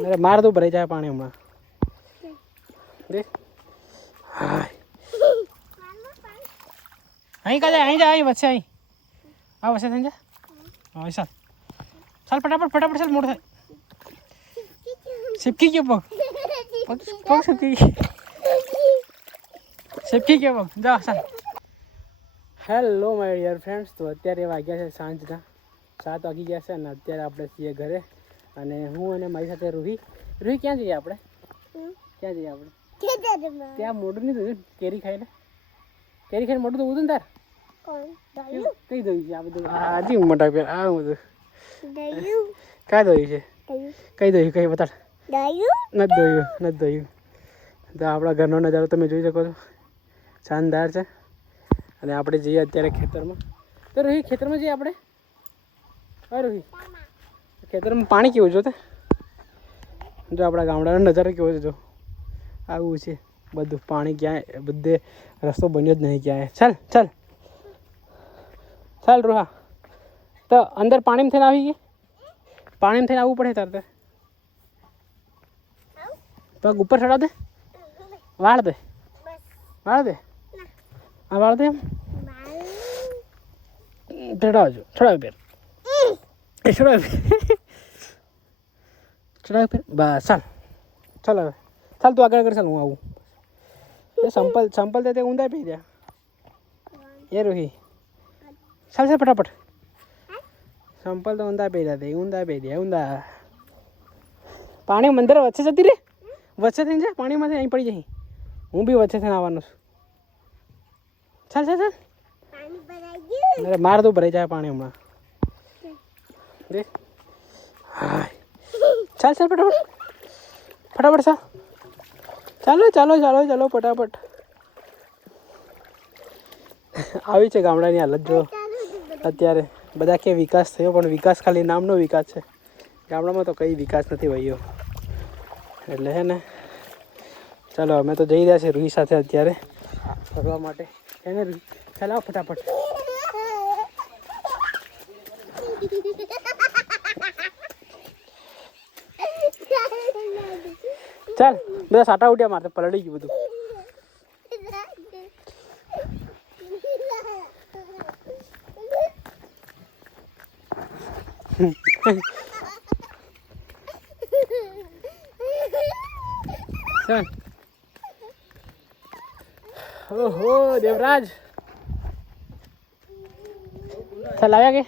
અરે માર તો ભરાઈ જાય પાણી હમણાં દે હાય અહીં કાલે અહીં જા અહીં વચ્ચે અહીં આ વચ્ચે થઈ જા હા ચાલ ચાલ ફટાફટ ચાલ મોડ થાય સિપકી ગયો પગ સિપકી ગયો પગ જા ચાલ હેલો માય ડિયર ફ્રેન્ડ્સ તો અત્યારે વાગ્યા છે સાંજના 7 વાગી ગયા છે અને અત્યારે આપણે છીએ ઘરે અને હું અને મારી સાથે રૂહી ક્યાં જઈએ આપણે ત્યાં મોઢું નહીં ધોયું કેરી ખાઈને મોઢું ધોવું હતું ને તાર કઈ ધોયું છે આ બધું હાજી મોટા પેર આ બધું ક્યાં ધોયું છે કઈ ધોયું કઈ બતાડ નથી ધોયું તો આપણા ઘરનો નજારો તમે જોઈ શકો છો શાનદાર છે અને આપણે જઈએ અત્યારે ખેતરમાં તો રોહી ખેતરમાં જઈએ આપણે હા રોહી ખેતરમાં પાણી કેવું જો તે જો આપણા ગામડાનો નજારો કેવો છે જો આવું છે બધું પાણી ક્યાંય બધે રસ્તો બન્યો જ નહીં ક્યાંય ચાલ રોહા તો અંદર પાણીમાં થઈને આવી ગઈ પાણીમાં થઈને આવવું પડે તારે પગ ઉપર ચડાવ દે વાળ દે આ વાળ દે એમ ચડાવજો ચડાવ પેર બસ ચાલ હવે ચાલ તું આગળ ચાલ હું આવું સંપલ તે ઊંધા પી જા એ રોહી ચાલ ફટાફટ સંપલ તો ઊંધા પી દે ઊંધા પાણી મંદિર વચ્ચે જતી રે વચ્ચે થઈને જા પાણીમાંથી અહીં પડી જાય હું બી વચ્ચે થઈને આવવાનું છું ચાલ અરે માર તો ભરાઈ જાય પાણી હમણાં દે હાય ચાલ ફટાફટ ચાલો ફટાફટ આવી છે ગામડાની હાલત જો અત્યારે બધા કે વિકાસ થયો પણ વિકાસ ખાલી નામનો વિકાસ છે ગામડામાં તો કઈ વિકાસ નથી ભાઈઓ એટલે હે ને ચાલો અમે તો જઈ રહ્યા છીએ રૂહી સાથે અત્યારે ફરવા માટે એને રૂહી ચાલ આવ ફટાફટ ચાલ બધા સાટા ઉડ્યા મારતે પલળી ગયું બધું ચાલ ઓહો દેવરાજ ચાલ આવ્યા કે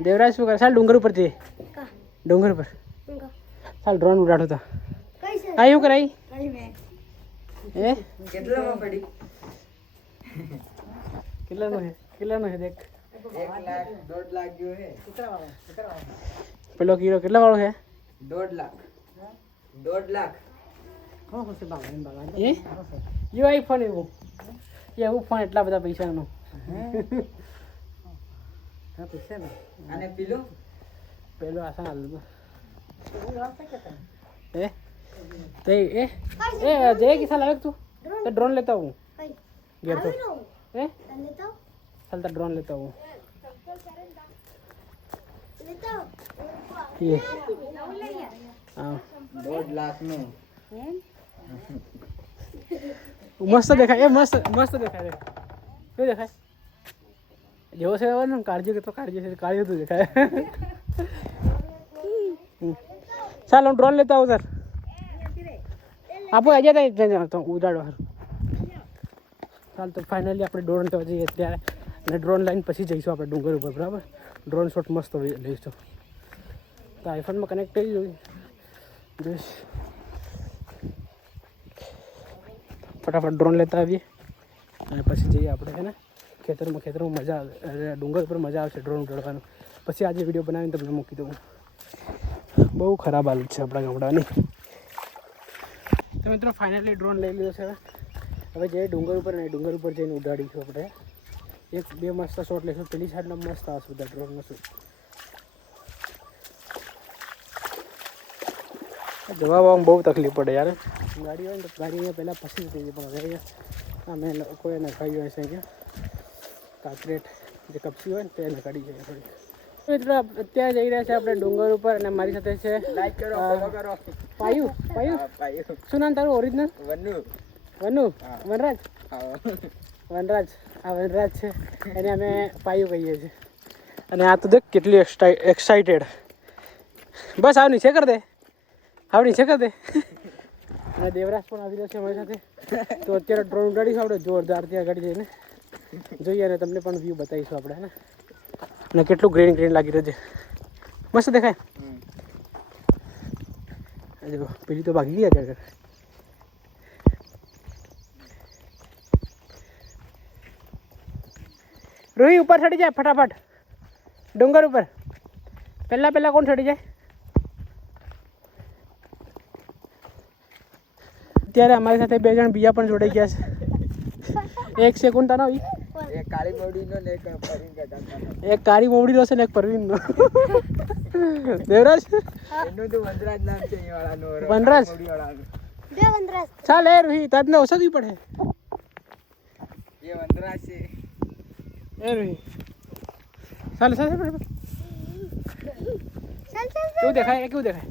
દેવરાજ શું કરે ચાલ ડુંગર ઉપર જઈએ ડુંગર ઉપર ચાલ ડ્રોન ઉડાડો તા આ શું કરાઈ કેટલાનો છે દેખ 1 લાખ 1.5 લાખ ગયો હે પેલો કિલો કેટલા વાળો છે 1.5 લાખ એ યો આઈફોન એવું ફોન એટલા બધા પૈસાનો અને પેલો આસાન હાલ એ જય કિસા લાવે તું તો ड्रोन लेता हूँ गेर तो चलता ड्रोन लेता हूँ ये हाँ 1.5 लाख નું મસ્ત દેખાય મસ્ત દેખાય શું દેખાય જેવો છે ને કાળજી તો કાળજી તો દેખાય ચાલ હું ડ્રોન લેતા આવું સર આપો આજે તો ઉડાડો ચાલ તો ફાઇનલી આપણે ડ્રોન તો જઈએ અત્યારે અને ડ્રોન લાઈન પછી જઈશું આપણે ડુંગર ઉપર બરાબર ડ્રોન શોટ મસ્ત લઈશું તો આઈફોનમાં કનેક્ટ કરી જોઈશ ફટાફટ ડ્રોન લેતા આવીએ અને પછી જઈએ આપણે હે ને ખેતરમાં મજા આવે ડુંગર ઉપર મજા આવશે ડ્રોન ઉડાડવાનું પછી આજે વિડીયો બનાવીને તમને મૂકી દઉં બહુ ખરાબ હાલત છે આપણા ગામડાની તો મિત્રો ફાઇનલી ડ્રોન લઈ લીધો છે હવે જઈએ ડુંગર ઉપર જઈને ઉડાડીશું આપણે 1-2 મસ્ત શોટ લઈશું પેલી સાઈડના મસ્ત આવશે બધા ડ્રોનનો શોટ જવા આવવામાં બહુ તકલીફ પડે યાર ગાડી હોય ને તો ગાડી અહીંયા પહેલાં ફસી જતી હતી પણ હવે અહીંયા અમે લોકોએ નખાવ્યું હશે અહીંયા કાંકરેટ જે કપસી હોય ને તે નકાડી જાય થોડી. મિત્રો અત્યારે જઈ રહ્યા છે આપણે ડુંગર ઉપર અને મારી સાથે છે લાઈક કરો, ફોલો કરો. પાયુ. હા, પાયુ. શું નામ તારું ઓરિજિનલ? વનુ. વનુ. વનરાજ. હા. વનરાજ. આ વનરાજ છે એને અમે પાયુ કહીએ છીએ. અને આ તો દેખ કેટલી એક્સાઇટેડ. બસ આવ નીચે કર દે, આવ નીચે કર દે. અને દેવરાજ પણ આવી રહ્યો છે અમારી સાથે. તો અત્યારે ડ્રોન ઉડાડીશું આપણે જોરદાર ત્યાં આગળ જઈને જોઈએ અને તમને પણ વ્યૂ બતાવીશું આપણે ને. અને કેટલું ગ્રીન ગ્રીન લાગી રહ્યું છે, મસ્ત દેખાય. જો પેલી તો ભાગી ગયા ત્યાં. રોહી ઉપર ચડી જાય ફટાફટ ડુંગર ઉપર. પહેલા કોણ ચડી જાય? અત્યારે અમારી સાથે 2 જણ બીજા પણ જોડાઈ ગયા છે. એક છે કોણ તારો? એક કાળી મોડીનો ને એક પરવીન કાકાનો. એક કાળી મોવડીનો છે ને એક પરવીનનો. દેવરાજ એનું તો વનરાજ નામ છે અહીં વાળાનું. વનરાજ? મોડી વાળાનું. બે વનરાજ. ચાલ એ રોહી તાજને ઓછો પડે. એ વનરાજ છે. એ રોહી ચાલ ચાલ ચાલ ચાલ. કેવું દેખાય? કેવું દેખાય?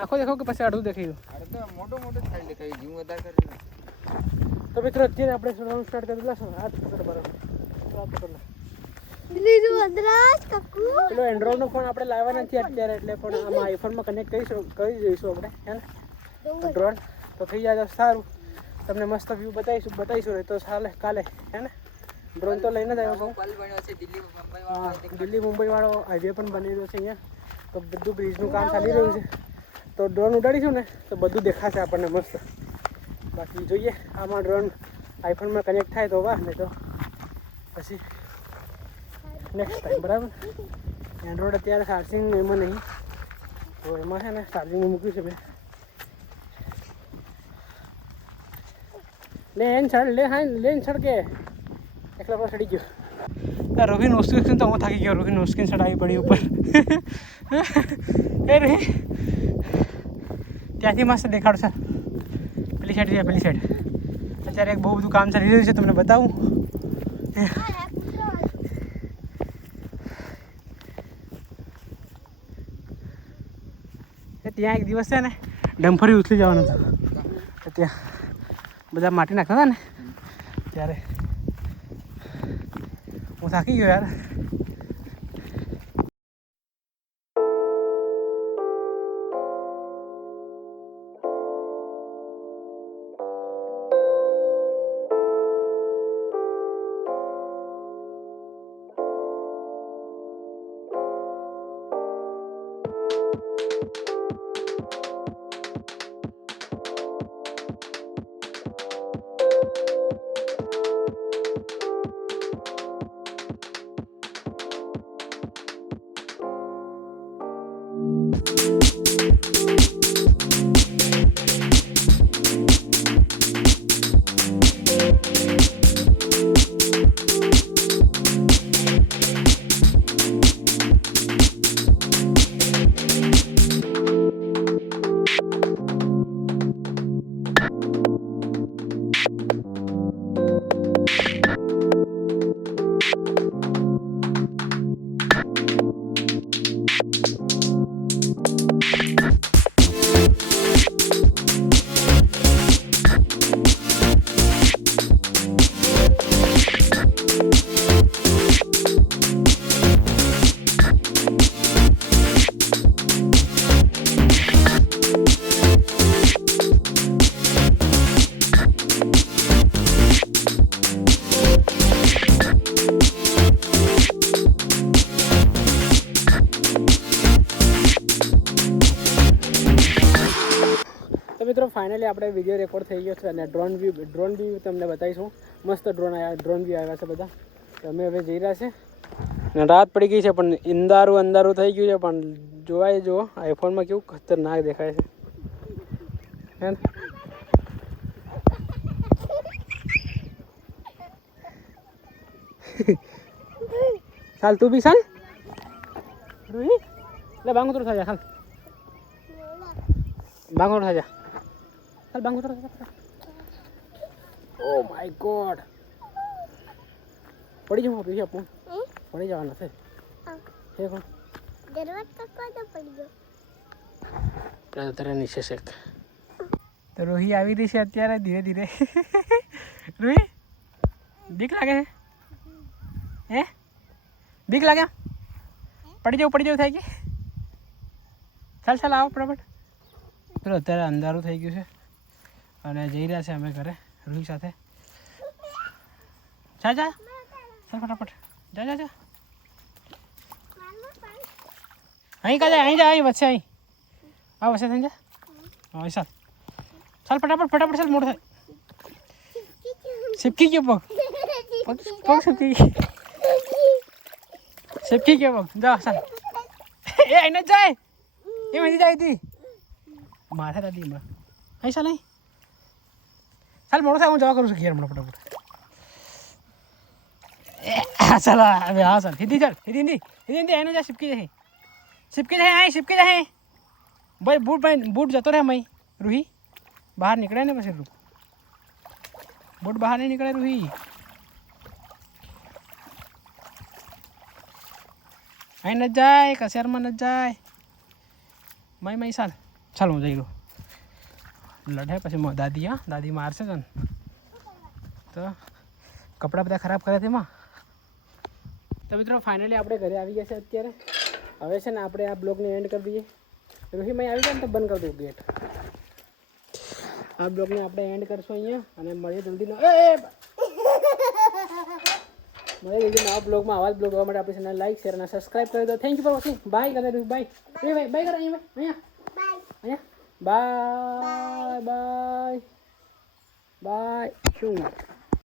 આખો દેખાવ કે પછી અડધું દેખાયું? અરે તો મોટો થાય દેખાય, ઝૂમ વધારે કરી. તો મિત્રો અત્યારે આપણે ચડવાનું સ્ટાર્ટ કરી દેલા. હાથ પકડ બરાબર. હાથ પકડ. લીલું વનરાજ કાકુ. પેલો એન્ડ્રોઈડનો ફોન આપણે લાવવાના નથી અત્યારે, એટલે પણ આમાં આઈફોનમાં કનેક્ટ કરી દઈશું આપણે હે ને ડ્રોન. તો થઈ જાય તો સારું, તમને મસ્ત વ્યૂ બતાવીશું તો ચાલે કાલે હે ને. ડ્રોન તો લઈને જ આવ્યો છું. પલ બન્યો છે દિલ્હી મુંબઈ હા, વાળો. દિલ્હી મુંબઈ વાળો હાઈવે પણ બની રહ્યો છે અહીંયા. તો બધું બ્રિજનું કામ ચાલી રહ્યું છે. તો ડ્રોન ઉડાડીશું ને તો બધું દેખાશે આપણને મસ્ત. બાકી જોઈએ આમાં ડ્રોન આઈફોનમાં કનેક્ટ થાય તો વાહ, નહીં તો પછી નેક્સ્ટ ટાઈમ. બરાબર. એન્ડ્રોઈડ અત્યારે ચાર્જિંગ એમાં નહીં, તો એમાં છે ને ચાર્જિંગમાં મૂક્યું છે મેં. લેન છડ કે એકલા પર ચડી ગયો. રોહિન ઉસ્કીન તો હું થાકી ગયો. રોહિન ઉસ્કીન ચડાવી પડી ઉપર. એ રોહિન ત્યાંથી મસ્ત દેખાડશે પેલી સાઈડ છે. પેલી સાઈડ અત્યારે એક બહુ બધું કામ ચાલી રહ્યું છે, તમને બતાવું. ત્યાં એક દિવસ છે ને ડમ્ફરી ઉછળી જવાનું હતું. ત્યાં બધા માટી નાખતા હતા ને ત્યારે હું થાકી ગયો યાર. તો મિત્રો ફાઇનલી આપણે વિડીયો રેકોર્ડ થઈ ગયો છે અને ડ્રોન વ્યૂ તમને બતાવીશું. મસ્ત ડ્રોન વ્યૂ આવ્યા છે બધા. તો અમે હવે જઈ રહ્યા છે અને રાત પડી ગઈ છે પણ અંધારું થઈ ગયું છે, પણ જોવાય જુઓ આઈફોનમાં કેવું ખતરનાક દેખાય છે હે ને. ચાલ તું બી ચાલ રૂહી, લે બાંગો થઈ જા. ચાલ બાંગો થઈ જા. ચાલ બાંગો થઈ જા. ઓ માય ગોડ, પડી જાઉં આપી આપું. પડી જવાના છે હે કોણ દરવાજ તકવાનો પડી ગયો અત્યારે નીચે શેક તો રોહી આવી રહી છે અત્યારે ધીરે ધીરે રોહી બીક લાગે છે હે બીક લાગે પડી જવું થાય કે ચાલ આવો ફટાફટ ચલો અત્યારે અંધારું થઈ ગયું છે અને જઈ રહ્યા છે અમે ઘરે રોહી સાથે જા ચાલ ફટાફટ જા અહીં જા અહીં વચ્ચે અહીં આ વચ્ચે થઈ જા હા ચાલ ફટાફટ ચાલ મોડું થાય સિપકી ગયો પગ સિપકી ગયો પગ જા ચાલ એ અહીં જ જાય એ મળી જાય હતી માથે દાદી હમણાં અહીં ચાલ મોડું થાય હું જવા કરું છું ઘેર હમણાં ફટાફટ ચાલ હવે હા ચાલ હિન્દી એનો જા સિપકી જાય ભાઈ બૂટ જતો રહે મય રૂહી બહાર નીકળે ને પછી બૂટ બહાર નહીં નીકળે રૂહી અહીં ન જાય કશેરમાં ન જાય મય ચાલ હું જઈ લઉં લડે પછી દાદી મારશે તને તો કપડાં બધા ખરાબ કરે તેમાં તો મિત્રો ફાઇનલી આપણે ઘરે આવી ગયા છે અત્યારે હવે છે ને આપણે આ બ્લોગને એન્ડ કરી દઈએ રોહી મય આવી જાય ને તો બંધ કરી દઉં ગેટ આ બ્લોગને આપણે એન્ડ કરશું અહીંયા અને મળીએ જલ્દી નવા બ્લોગમાં આવા જ બ્લોગ જોવા માટે આપણી ચેનલ લાઈક શેર અને સબસ્ક્રાઈબ કરી દો thank you for watching bye કરે બાય બાય કરે અહીંયા બાય શું